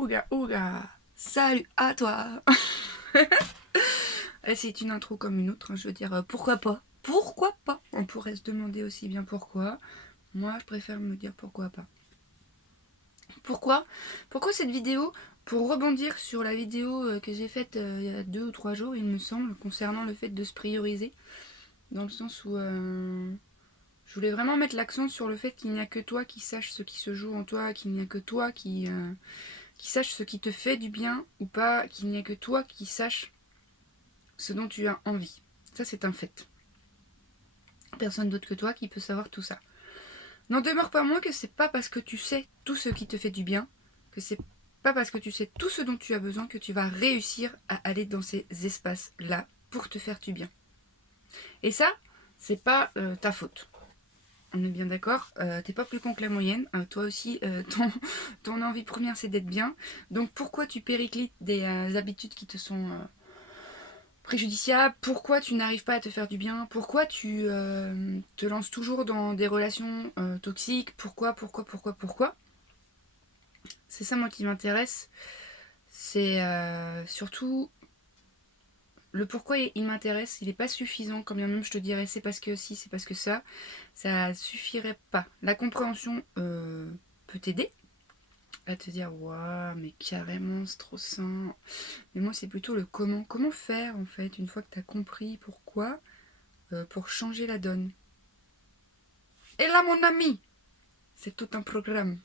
Ouga, salut à toi. C'est une intro comme une autre, hein, je veux dire, pourquoi pas? Pourquoi pas? On pourrait se demander aussi bien pourquoi. Moi, je préfère me dire pourquoi pas. Pourquoi? Pourquoi cette vidéo? Pour rebondir sur la vidéo que j'ai faite il y a 2 ou 3 jours, il me semble, concernant le fait de se prioriser. Dans le sens où je voulais vraiment mettre l'accent sur le fait qu'il n'y a que toi qui sache ce qui se joue en toi, qu'il n'y a que toi qui sache ce qui te fait du bien ou pas, qu'il n'y a que toi qui sache ce dont tu as envie. Ça, c'est un fait. Personne d'autre que toi qui peut savoir tout ça. N'en demeure pas moins que c'est pas parce que tu sais tout ce qui te fait du bien, que c'est pas parce que tu sais tout ce dont tu as besoin que tu vas réussir à aller dans ces espaces-là pour te faire du bien. Et ça, c'est pas ta faute. On est bien d'accord, t'es pas plus con que la moyenne. Toi aussi, ton envie première, c'est d'être bien. Donc pourquoi tu périclites des habitudes qui te sont préjudiciable? Pourquoi tu n'arrives pas à te faire du bien? Pourquoi tu te lances toujours dans des relations toxiques? Pourquoi? C'est ça, moi, qui m'intéresse. C'est surtout le pourquoi il m'intéresse. Il n'est pas suffisant, quand bien même je te dirais c'est parce que si, c'est parce que ça suffirait pas. La compréhension peut t'aider à te dire waouh, mais carrément, c'est trop sain. Mais moi, c'est plutôt le comment. Comment faire, en fait, une fois que tu as compris pourquoi, pour changer la donne. Et là, mon ami, c'est tout un programme.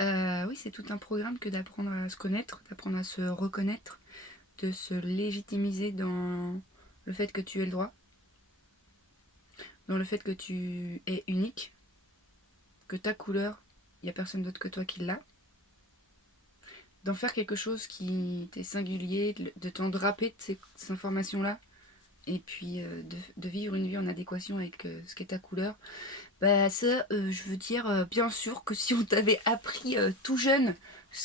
Oui, c'est tout un programme que d'apprendre à se connaître, d'apprendre à se reconnaître, de se légitimiser dans le fait que tu es le droit, dans le fait que tu es unique, que ta couleur, il n'y a personne d'autre que toi qui l'a, d'en faire quelque chose qui t'est singulier, de t'en draper de ces informations-là, et puis de vivre une vie en adéquation avec ce qu'est ta couleur. Bah ça, je veux dire, bien sûr que si on t'avait appris tout jeune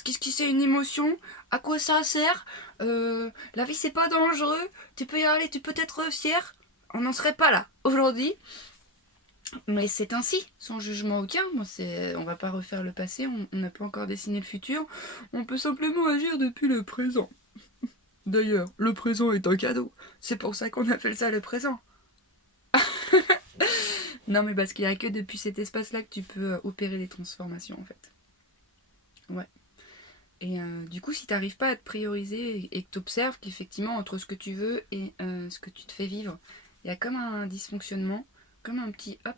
qu'est-ce que c'est une émotion, à quoi ça sert, la vie c'est pas dangereux, tu peux y aller, tu peux être fier, on n'en serait pas là aujourd'hui. Mais c'est ainsi, sans jugement aucun. Moi, on va pas refaire le passé, on n'a pas encore dessiné le futur, on peut simplement agir depuis le présent. D'ailleurs, le présent est un cadeau, c'est pour ça qu'on appelle ça le présent. Non, mais parce qu'il n'y a que depuis cet espace-là que tu peux opérer des transformations, en fait. Ouais. Et du coup, si tu n'arrives pas à te prioriser et que tu observes qu'effectivement, entre ce que tu veux et ce que tu te fais vivre, il y a comme un dysfonctionnement, comme un petit hop,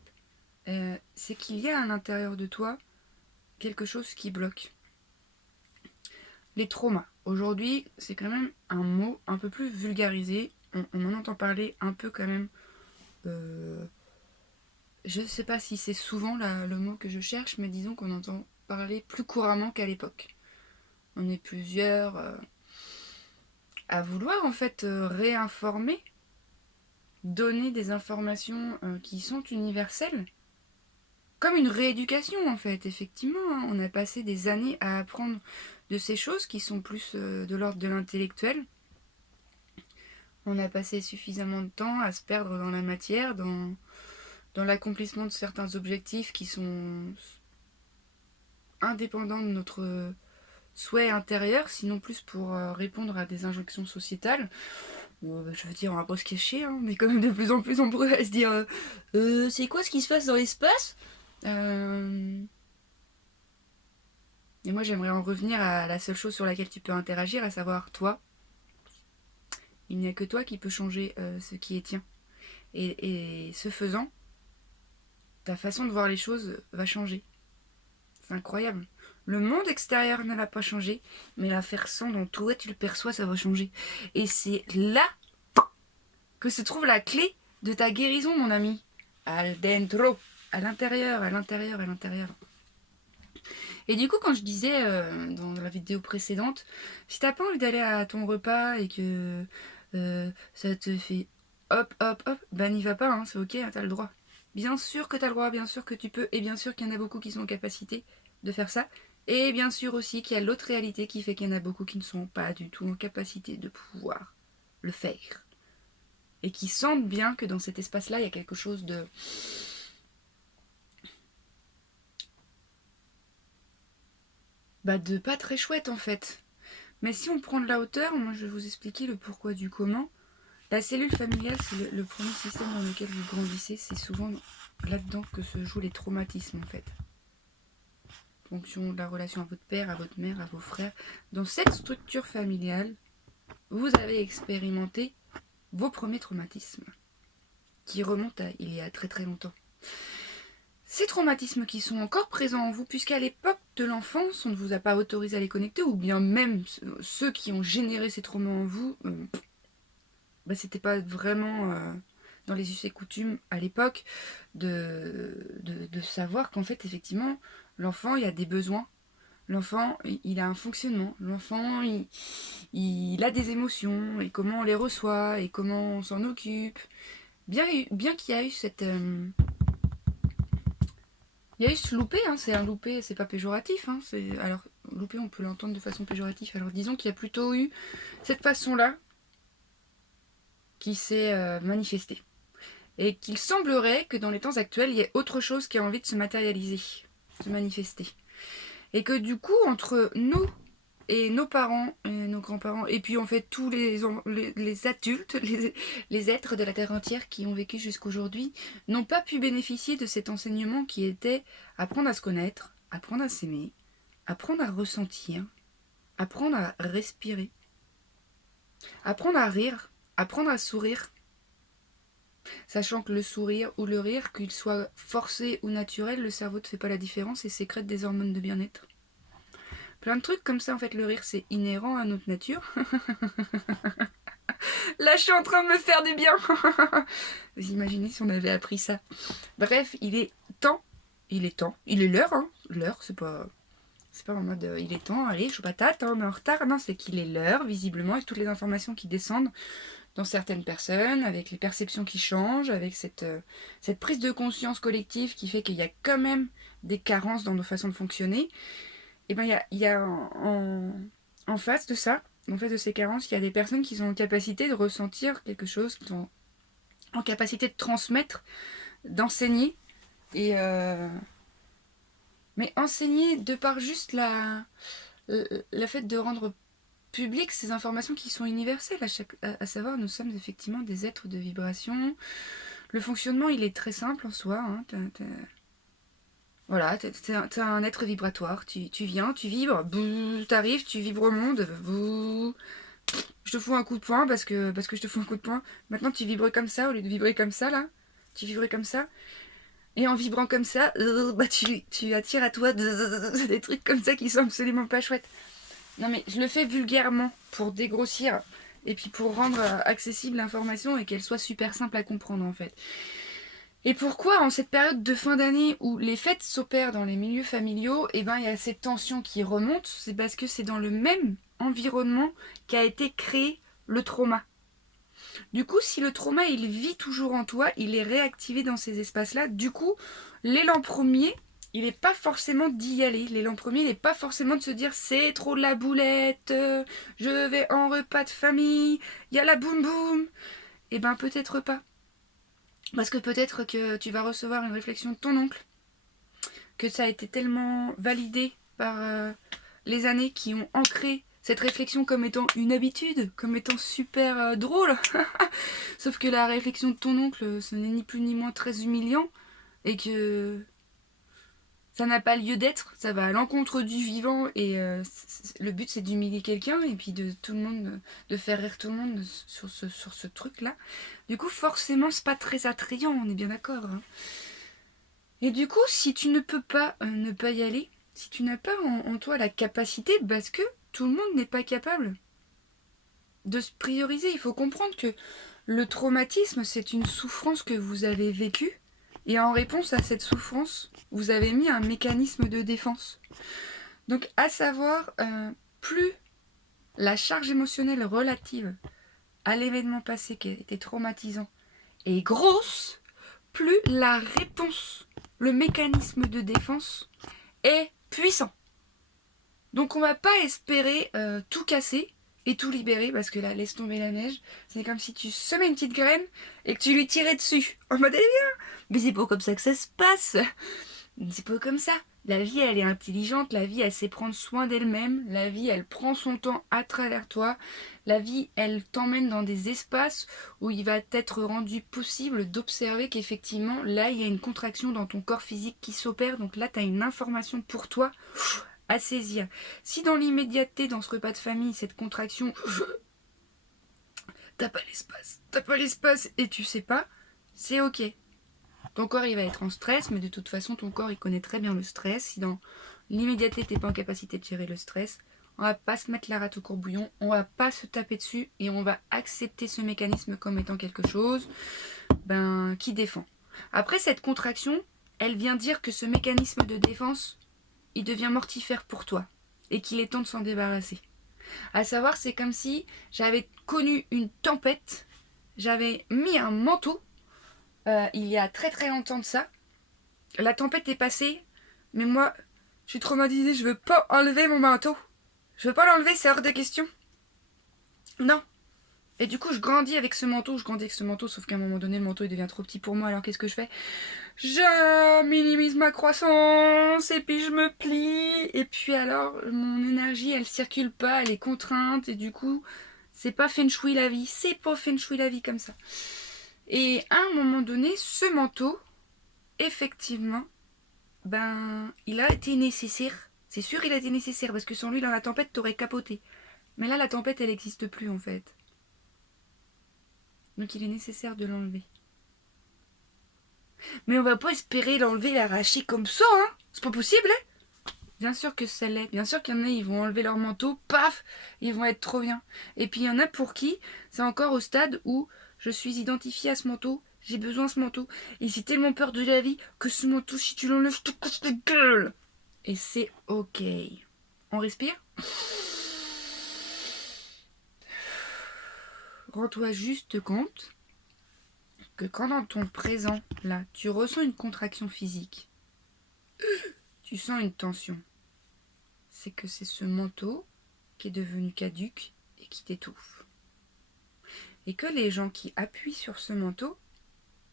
c'est qu'il y a à l'intérieur de toi quelque chose qui bloque. Les traumas. Aujourd'hui, c'est quand même un mot un peu plus vulgarisé. On en entend parler un peu quand même. Je ne sais pas si c'est souvent le mot que je cherche, mais disons qu'on entend parler plus couramment qu'à l'époque. On est plusieurs à vouloir en fait réinformer, donner des informations qui sont universelles, comme une rééducation en fait, effectivement. Hein. On a passé des années à apprendre de ces choses qui sont plus de l'ordre de l'intellectuel. On a passé suffisamment de temps à se perdre dans la matière, dans l'accomplissement de certains objectifs qui sont indépendants de notre souhait intérieur, sinon plus pour répondre à des injonctions sociétales. Je veux dire, on va pas se cacher, hein, on est quand même de plus en plus nombreux à se dire c'est quoi ce qui se passe dans l'espace Et moi, j'aimerais en revenir à la seule chose sur laquelle tu peux interagir, à savoir toi. Il n'y a que toi qui peux changer ce qui est tien. Et ce faisant, ta façon de voir les choses va changer. C'est incroyable. Le monde extérieur ne va pas changer, mais la façon dont toi tu le perçois, ça va changer. Et c'est là que se trouve la clé de ta guérison, mon ami. Al dentro. À l'intérieur, à l'intérieur, à l'intérieur. Et du coup, quand je disais dans la vidéo précédente, si t'as pas envie d'aller à ton repas et que ça te fait hop, hop, hop, bah n'y va pas, hein, c'est ok, hein, t'as le droit. Bien sûr que t'as le droit, bien sûr que tu peux, et bien sûr qu'il y en a beaucoup qui sont en capacité de faire ça. Et bien sûr aussi qu'il y a l'autre réalité qui fait qu'il y en a beaucoup qui ne sont pas du tout en capacité de pouvoir le faire. Et qui sentent bien que dans cet espace-là, il y a quelque chose de de pas très chouette en fait. Mais si on prend de la hauteur, moi je vais vous expliquer le pourquoi du comment. La cellule familiale, c'est le premier système dans lequel vous grandissez. C'est souvent là-dedans que se jouent les traumatismes en fait. En fonction de la relation à votre père, à votre mère, à vos frères. Dans cette structure familiale, vous avez expérimenté vos premiers traumatismes qui remontent à il y a très très longtemps. Ces traumatismes qui sont encore présents en vous, puisqu'à l'époque de l'enfance, on ne vous a pas autorisé à les connecter, ou bien même ceux qui ont généré ces traumas en vous, c'était pas vraiment dans les us et coutumes à l'époque de savoir qu'en fait, effectivement, l'enfant, il a des besoins. L'enfant, il a un fonctionnement. L'enfant, il a des émotions, et comment on les reçoit, et comment on s'en occupe. Bien qu'il y a eu cette... il y a eu ce loupé, hein, c'est un loupé, c'est pas péjoratif. Hein, alors, loupé, on peut l'entendre de façon péjorative. Alors, disons qu'il y a plutôt eu cette façon-là qui s'est manifestée. Et qu'il semblerait que dans les temps actuels, il y ait autre chose qui a envie de se matérialiser, se manifester. Et que du coup, entre nous et nos parents, et nos grands-parents, et puis en fait tous les adultes, les êtres de la Terre entière qui ont vécu jusqu'aujourd'hui, n'ont pas pu bénéficier de cet enseignement qui était apprendre à se connaître, apprendre à s'aimer, apprendre à ressentir, apprendre à respirer, apprendre à rire, apprendre à sourire. Sachant que le sourire ou le rire, qu'il soit forcé ou naturel, le cerveau ne fait pas la différence et sécrète des hormones de bien-être. Plein de trucs comme ça, en fait, le rire, c'est inhérent à notre nature. Là, je suis en train de me faire du bien. Vous imaginez si on avait appris ça. Bref, il est l'heure, hein. L'heure, c'est pas en mode il est temps, allez, chaud patate, on est en retard. Non, c'est qu'il est l'heure, visiblement, avec toutes les informations qui descendent dans certaines personnes, avec les perceptions qui changent, avec cette prise de conscience collective qui fait qu'il y a quand même des carences dans nos façons de fonctionner. Et bien, il y a en face de ça, en face de ces carences, il y a des personnes qui sont en capacité de ressentir quelque chose, qui sont en capacité de transmettre, d'enseigner. Et mais enseigner de par juste la fait de rendre public ces informations qui sont universelles, à savoir nous sommes effectivement des êtres de vibration. Le fonctionnement, il est très simple en soi. Hein. Voilà, t'es un être vibratoire. Tu viens, tu vibres, t'arrives, tu vibres au monde, je te fous un coup de poing parce que je te fous un coup de poing. Maintenant, tu vibres comme ça au lieu de vibrer comme ça, là. Tu vibrais comme ça. Et en vibrant comme ça, tu attires à toi des trucs comme ça qui sont absolument pas chouettes. Non mais je le fais vulgairement pour dégrossir et puis pour rendre accessible l'information et qu'elle soit super simple à comprendre en fait. Et pourquoi en cette période de fin d'année où les fêtes s'opèrent dans les milieux familiaux, il y a cette tension qui remonte, c'est parce que c'est dans le même environnement qu'a été créé le trauma. Du coup, si le trauma il vit toujours en toi, il est réactivé dans ces espaces-là, du coup, l'élan premier, il n'est pas forcément d'y aller. L'élan premier, il n'est pas forcément de se dire c'est trop de la boulette, je vais en repas de famille, il y a la boum boum. Eh ben peut-être pas. Parce que peut-être que tu vas recevoir une réflexion de ton oncle, que ça a été tellement validé par les années qui ont ancré cette réflexion comme étant une habitude, comme étant super drôle. Sauf que la réflexion de ton oncle, ce n'est ni plus ni moins très humiliant et que ça n'a pas lieu d'être, ça va à l'encontre du vivant et le but c'est d'humilier quelqu'un et puis de tout le monde, de faire rire tout le monde sur ce truc-là. Du coup, forcément, c'est pas très attrayant, on est bien d'accord. Hein. Et du coup, si tu ne peux pas ne pas y aller, si tu n'as pas en toi la capacité, parce que tout le monde n'est pas capable de se prioriser, il faut comprendre que le traumatisme, c'est une souffrance que vous avez vécue. Et en réponse à cette souffrance, vous avez mis un mécanisme de défense. Donc, à savoir, plus la charge émotionnelle relative à l'événement passé qui a été traumatisant est grosse, plus la réponse, le mécanisme de défense est puissant. Donc, on ne va pas espérer tout casser et tout libérer parce que là, laisse tomber la neige. C'est comme si tu semais une petite graine et que tu lui tirais dessus. En mode, eh bien, mais c'est pas comme ça que ça se passe. C'est pas comme ça. La vie, elle est intelligente, la vie, elle sait prendre soin d'elle-même, la vie, elle prend son temps à travers toi, la vie, elle t'emmène dans des espaces où il va t'être rendu possible d'observer qu'effectivement, là, il y a une contraction dans ton corps physique qui s'opère, donc là, tu as une information pour toi à saisir. Si dans l'immédiateté, dans ce repas de famille, cette contraction, t'as pas l'espace et tu sais pas, c'est ok. Ton corps il va être en stress, mais de toute façon ton corps il connaît très bien le stress. Si dans l'immédiateté t'es pas en capacité de gérer le stress, on va pas se mettre la rate au courbouillon, on va pas se taper dessus et on va accepter ce mécanisme comme étant quelque chose qui défend. Après cette contraction, elle vient dire que ce mécanisme de défense, il devient mortifère pour toi et qu'il est temps de s'en débarrasser. À savoir, c'est comme si j'avais connu une tempête, j'avais mis un manteau il y a très très longtemps de ça. La tempête est passée, mais moi, je suis traumatisée, je veux pas enlever mon manteau. Je veux pas l'enlever, c'est hors de question. Non. Et du coup, je grandis avec ce manteau, sauf qu'à un moment donné, le manteau il devient trop petit pour moi, alors qu'est-ce que je fais? Je minimise ma croissance, et puis je me plie, et puis alors, mon énergie, elle circule pas, elle est contrainte, et du coup, c'est pas feng shui la vie, c'est pas feng shui la vie comme ça. Et à un moment donné, ce manteau, effectivement, il a été nécessaire. C'est sûr, il a été nécessaire, parce que sans lui, dans la tempête, t'aurais capoté. Mais là, la tempête, elle n'existe plus, en fait. Donc il est nécessaire de l'enlever. Mais on va pas espérer l'enlever, l'arracher comme ça, hein. C'est pas possible, hein. Bien sûr que ça l'est. Bien sûr qu'il y en a, ils vont enlever leur manteau, paf, ils vont être trop bien. Et puis il y en a pour qui, c'est encore au stade où je suis identifiée à ce manteau, j'ai besoin de ce manteau. Et j'ai tellement peur de la vie que ce manteau, si tu l'enlèves, je te casse la gueule. Et c'est ok. On respire. Rends-toi juste compte que quand dans ton présent, là, tu ressens une contraction physique, tu sens une tension, c'est que c'est ce manteau qui est devenu caduc et qui t'étouffe. Et que les gens qui appuient sur ce manteau,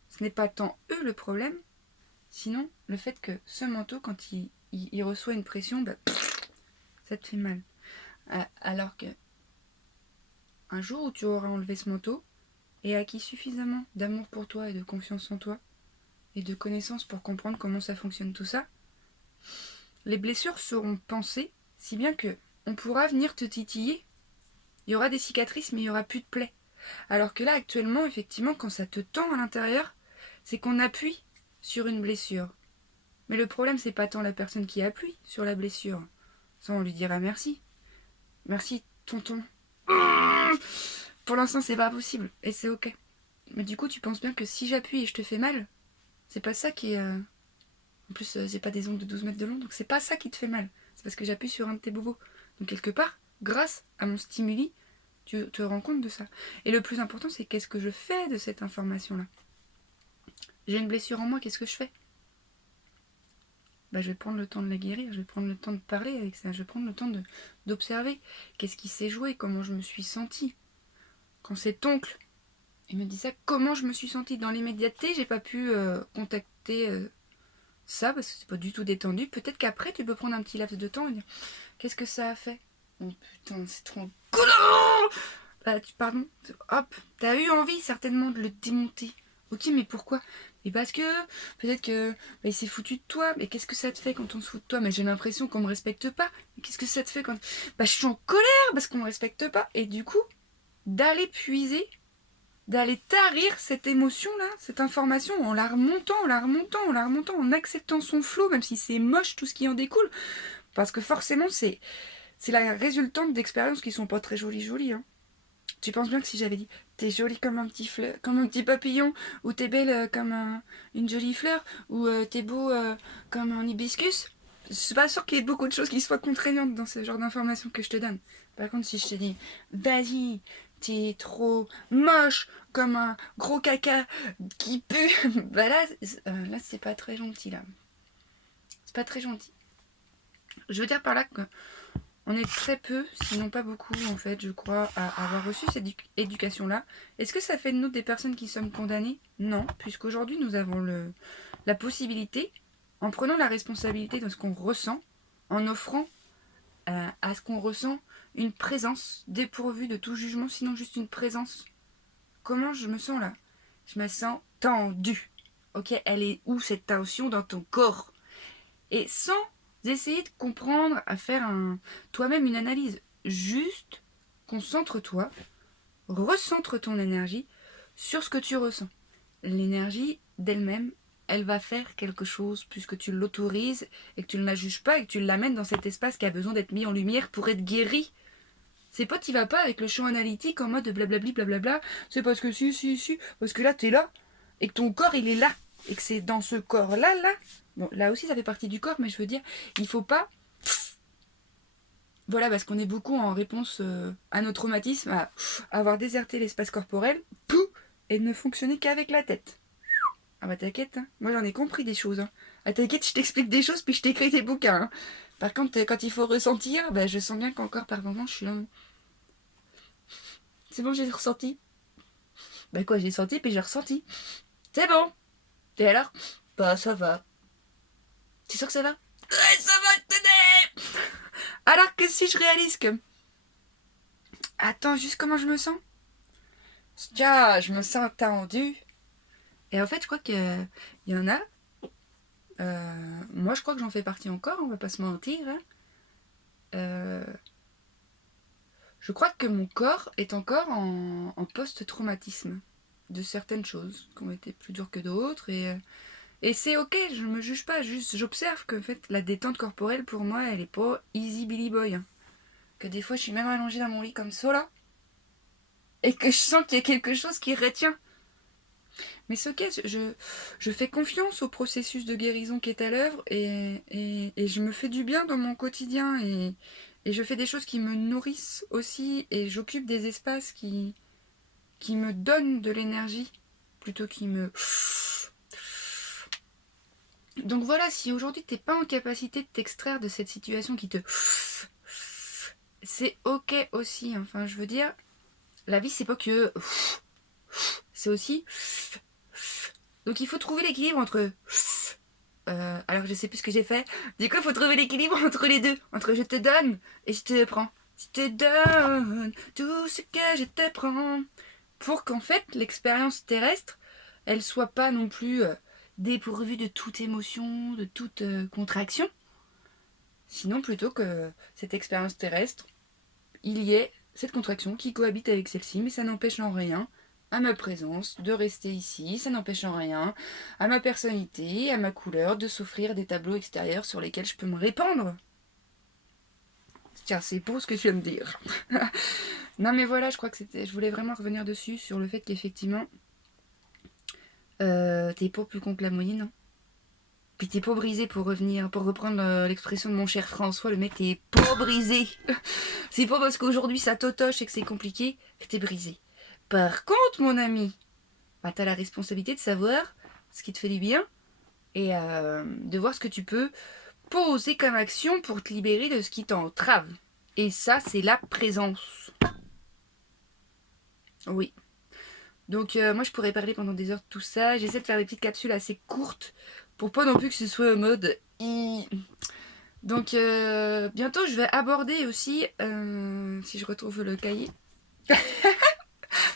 ce n'est pas tant eux le problème, sinon le fait que ce manteau, quand il reçoit une pression, ça te fait mal. Alors que un jour où tu auras enlevé ce manteau et acquis suffisamment d'amour pour toi et de confiance en toi et de connaissances pour comprendre comment ça fonctionne tout ça, les blessures seront pansées, si bien que on pourra venir te titiller. Il y aura des cicatrices, mais il n'y aura plus de plaies. Alors que là, actuellement, effectivement, quand ça te tend à l'intérieur, c'est qu'on appuie sur une blessure. Mais le problème, c'est pas tant la personne qui appuie sur la blessure. Ça, on lui dira merci. Merci, tonton. Pour l'instant, c'est pas possible. Et c'est ok. Mais du coup, tu penses bien que si j'appuie et je te fais mal, c'est pas ça qui est... En plus, j'ai pas des ongles de 12 mètres de long, donc c'est pas ça qui te fait mal. C'est parce que j'appuie sur un de tes bobos. Donc quelque part, grâce à mon stimuli, tu te rends compte de ça. Et le plus important, c'est qu'est-ce que je fais de cette information-là. J'ai une blessure en moi, qu'est-ce que je fais? Je vais prendre le temps de la guérir, je vais prendre le temps de parler avec ça, je vais prendre le temps d'observer qu'est-ce qui s'est joué, comment je me suis sentie. Quand cet oncle, il me dit ça, comment je me suis sentie dans l'immédiateté, j'ai pas pu contacter ça parce que c'est pas du tout détendu. Peut-être qu'après, tu peux prendre un petit laps de temps et dire qu'est-ce que ça a fait? Oh putain, c'est trop connard. Pardon, hop, t'as eu envie certainement de le démonter. Ok, mais pourquoi? Et parce que peut-être que il s'est foutu de toi. Mais qu'est-ce que ça te fait quand on se fout de toi? Mais j'ai l'impression qu'on me respecte pas. Mais qu'est-ce que ça te fait quand je suis en colère parce qu'on me respecte pas. Et du coup, d'aller puiser, d'aller tarir cette émotion-là, cette information, en la remontant, en acceptant son flot, même si c'est moche tout ce qui en découle. Parce que forcément, c'est la résultante d'expériences qui sont pas très jolies. Hein. Tu penses bien que si j'avais dit t'es jolie comme un petit fleur, comme un petit papillon, ou t'es belle comme une jolie fleur, ou t'es beau comme un hibiscus, je suis pas sûre qu'il y ait beaucoup de choses qui soient contraignantes dans ce genre d'informations que je te donne. Par contre, si je te dis vas-y, t'es trop moche comme un gros caca qui pue, là c'est pas très gentil là. C'est pas très gentil. Je veux dire par là que on est très peu, sinon pas beaucoup, en fait, je crois, à avoir reçu cette éducation-là. Est-ce que ça fait de nous des personnes qui sommes condamnées? Non, puisqu'aujourd'hui, nous avons la possibilité en prenant la responsabilité de ce qu'on ressent, en offrant à ce qu'on ressent une présence dépourvue de tout jugement, sinon juste une présence. Comment je me sens là? Je me sens tendue. Ok, elle est où cette tension dans ton corps? Et sans essayer de comprendre, à faire toi-même une analyse, juste concentre-toi, recentre ton énergie sur ce que tu ressens. L'énergie d'elle-même, elle va faire quelque chose puisque tu l'autorises et que tu ne la juges pas et que tu l'amènes dans cet espace qui a besoin d'être mis en lumière pour être guéri. C'est pas, t'y vas pas avec le champ analytique en mode blablabli blablabla, c'est parce que si, parce que là t'es là et que ton corps il est là et que c'est dans ce corps là. Bon, là aussi ça fait partie du corps, mais je veux dire, il faut pas. Voilà, parce qu'on est beaucoup en réponse à nos traumatismes, à avoir déserté l'espace corporel, et ne fonctionner qu'avec la tête. Ah bah t'inquiète, hein. Moi j'en ai compris des choses. Hein. Ah t'inquiète, je t'explique des choses puis je t'écris des bouquins. Hein. Par contre, quand il faut ressentir, bah, je sens bien qu'encore par moment je suis là. C'est bon, j'ai ressenti. Bah quoi, j'ai senti puis j'ai ressenti. C'est bon. Et alors? Bah ça va. T'es sûr que ça va? Ouais, ça va, tenez. Alors que si je réalise que... Attends, juste comment je me sens? Tiens, je me sens tendue. Et en fait, je crois qu'il y en a. Moi, je crois que j'en fais partie encore, on va pas se mentir. Hein. Je crois que mon corps est encore en post-traumatisme de certaines choses qui ont été plus dures que d'autres. Et c'est ok, je me juge pas, juste j'observe que en fait, la détente corporelle, pour moi, elle est pas easy Billy Boy. Hein. Que des fois, je suis même allongée dans mon lit comme ça, là. Et que je sens qu'il y a quelque chose qui retient. Mais c'est ok, je fais confiance au processus de guérison qui est à l'œuvre et je me fais du bien dans mon quotidien et je fais des choses qui me nourrissent aussi et j'occupe des espaces qui me donnent de l'énergie plutôt qui me... Donc voilà, si aujourd'hui t'es pas en capacité de t'extraire de cette situation qui te... C'est ok aussi, enfin je veux dire, la vie c'est pas que... C'est aussi... Donc il faut trouver l'équilibre entre... alors je sais plus ce que j'ai fait. Du coup il faut trouver l'équilibre entre les deux. Entre je te donne et je te prends. Je te donne tout ce que je te prends. Pour qu'en fait l'expérience terrestre, elle soit pas non plus dépourvue de toute émotion, de toute contraction. Sinon plutôt que cette expérience terrestre, il y ait cette contraction qui cohabite avec celle-ci, mais ça n'empêche en rien à ma présence de rester ici, ça n'empêche en rien à ma personnalité, à ma couleur, de s'offrir des tableaux extérieurs sur lesquels je peux me répandre. Tiens, c'est beau ce que tu viens de dire. Non mais voilà, je crois que je voulais vraiment revenir dessus, sur le fait qu'effectivement, t'es pas plus con que la moyenne, hein. Puis t'es pas brisé pour revenir, pour reprendre l'expression de mon cher François, le mec t'es pas brisé. C'est pas parce qu'aujourd'hui ça totoche et que c'est compliqué que t'es brisé. Par contre, mon ami, bah, t'as la responsabilité de savoir ce qui te fait du bien et de voir ce que tu peux poser comme action pour te libérer de ce qui t'entrave. Et ça, c'est la présence. Oui. Donc moi, je pourrais parler pendant des heures de tout ça. J'essaie de faire des petites capsules assez courtes pour pas non plus que ce soit en mode... Donc bientôt, je vais aborder aussi, si je retrouve le cahier,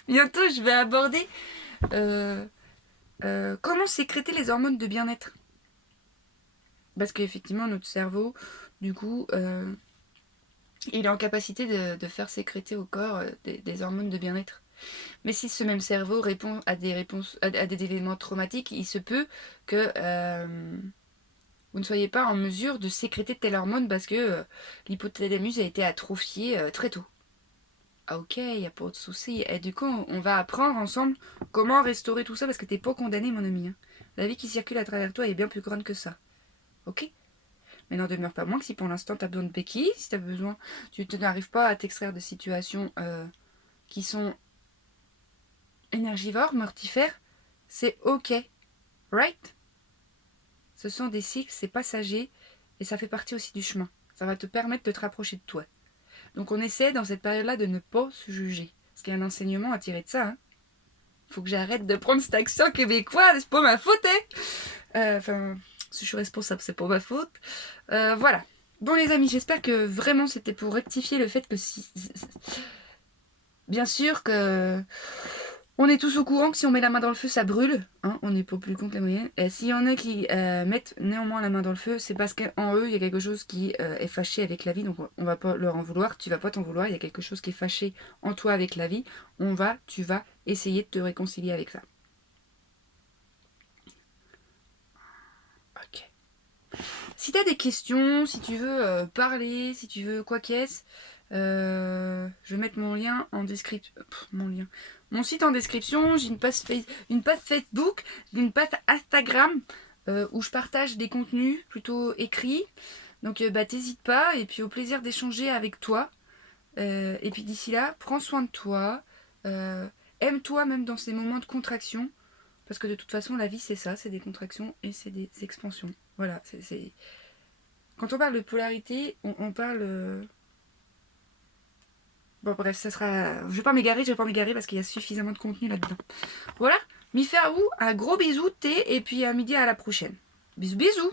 bientôt, je vais aborder comment sécréter les hormones de bien-être. Parce qu'effectivement, notre cerveau, du coup, il est en capacité de faire sécréter au corps des hormones de bien-être. Mais si ce même cerveau répond à des événements traumatiques, il se peut que vous ne soyez pas en mesure de sécréter telle hormone parce que l'hypothalamus a été atrophié très tôt. Ah, ok, il n'y a pas de souci. Et du coup, on va apprendre ensemble comment restaurer tout ça parce que t'es pas condamné, mon ami. Hein. La vie qui circule à travers toi est bien plus grande que ça. Ok? Mais n'en demeure pas moins que si pour l'instant tu as besoin de béquilles, si tu as besoin, tu n'arrives pas à t'extraire de situations qui sont énergivores, mortifères, c'est ok. Right? Ce sont des cycles, c'est passager et ça fait partie aussi du chemin. Ça va te permettre de te rapprocher de toi. Donc on essaie dans cette période-là de ne pas se juger. Parce qu'il y a un enseignement à tirer de ça. Hein. Faut que j'arrête de prendre cet accent québécois, c'est pas ma faute, hein. Enfin, Si je suis responsable, c'est pour ma faute. Voilà. Bon les amis, j'espère que vraiment c'était pour rectifier le fait que bien sûr que on est tous au courant que si on met la main dans le feu, ça brûle. Hein, on n'est pas plus con que la moyenne. Et s'il y en a qui mettent néanmoins la main dans le feu, c'est parce qu'en eux, il y a quelque chose qui est fâché avec la vie. Donc on va pas leur en vouloir. Tu vas pas t'en vouloir. Il y a quelque chose qui est fâché en toi avec la vie. Tu vas essayer de te réconcilier avec ça. Ok. Si tu as des questions, si tu veux parler, si tu veux quoi qu'est-ce, je vais mettre mon lien en description. Mon site en description. J'ai une page Facebook, une page Instagram où je partage des contenus plutôt écrits. Donc t'hésites pas. Et puis au plaisir d'échanger avec toi. Et puis d'ici là, prends soin de toi. Aime-toi même dans ces moments de contraction. Parce que de toute façon, la vie, c'est ça, c'est des contractions et c'est des expansions. Voilà, c'est... Quand on parle de polarité, on parle... Bon, bref, ça sera... Je vais pas m'égarer parce qu'il y a suffisamment de contenu là-dedans. Voilà, Mifaou, un gros bisou, thé, et puis à midi à la prochaine. Bisous, bisous!